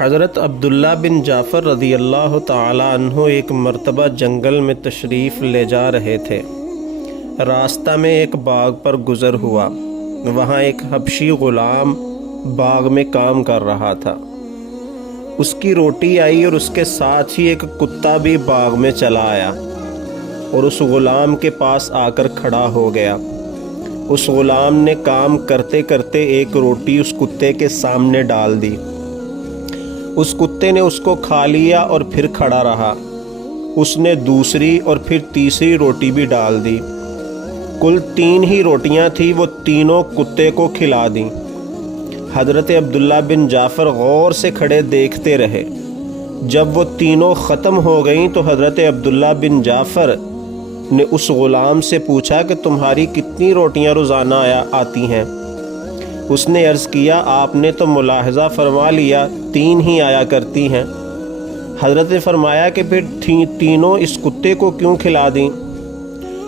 حضرت عبداللہ بن جعفر رضی اللہ تعالی عنہ ایک مرتبہ جنگل میں تشریف لے جا رہے تھے۔ راستہ میں ایک باغ پر گزر ہوا۔ وہاں ایک حبشی غلام باغ میں کام کر رہا تھا۔ اس کی روٹی آئی اور اس کے ساتھ ہی ایک کتا بھی باغ میں چلا آیا اور اس غلام کے پاس آ کر کھڑا ہو گیا۔ اس غلام نے کام کرتے کرتے ایک روٹی اس کتے کے سامنے ڈال دی۔ اس کتے نے اس کو کھا لیا اور پھر کھڑا رہا۔ اس نے دوسری اور پھر تیسری روٹی بھی ڈال دی۔ کل 3 ہی روٹیاں تھیں، وہ تینوں کتے کو کھلا دیں۔ حضرت عبداللہ بن جعفر غور سے کھڑے دیکھتے رہے۔ جب وہ تینوں ختم ہو گئیں تو حضرت عبداللہ بن جعفر نے اس غلام سے پوچھا کہ تمہاری کتنی روٹیاں روزانہ آتی ہیں؟ اس نے عرض کیا آپ نے تو ملاحظہ فرما لیا 3 ہی آیا کرتی ہیں۔ حضرت نے فرمایا کہ پھر تینوں اس کتے کو کیوں کھلا دیں؟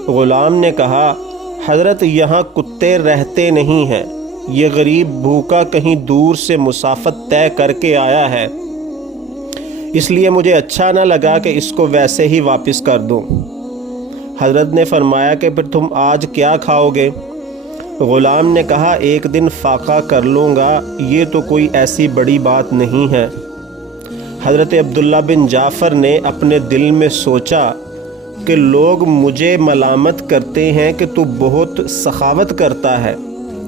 غلام نے کہا حضرت یہاں کتے رہتے نہیں ہیں، یہ غریب بھوکا کہیں دور سے مسافت طے کر کے آیا ہے، اس لیے مجھے اچھا نہ لگا کہ اس کو ویسے ہی واپس کر دوں۔ حضرت نے فرمایا کہ پھر تم آج کیا کھاؤ گے؟ غلام نے کہا ایک دن فاقہ کر لوں گا، یہ تو کوئی ایسی بڑی بات نہیں ہے۔ حضرت عبداللہ بن جعفر نے اپنے دل میں سوچا کہ لوگ مجھے ملامت کرتے ہیں کہ تو بہت سخاوت کرتا ہے،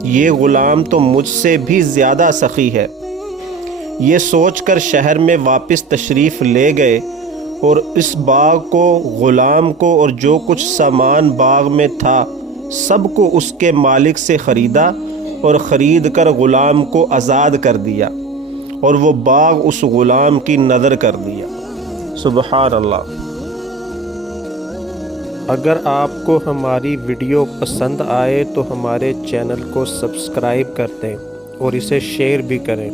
یہ غلام تو مجھ سے بھی زیادہ سخی ہے۔ یہ سوچ کر شہر میں واپس تشریف لے گئے اور اس باغ کو، غلام کو اور جو کچھ سامان باغ میں تھا سب کو اس کے مالک سے خریدا اور خرید کر غلام کو آزاد کر دیا اور وہ باغ اس غلام کی نذر کر دیا۔ سبحان اللہ۔ اگر آپ کو ہماری ویڈیو پسند آئے تو ہمارے چینل کو سبسکرائب کر دیں اور اسے شیئر بھی کریں۔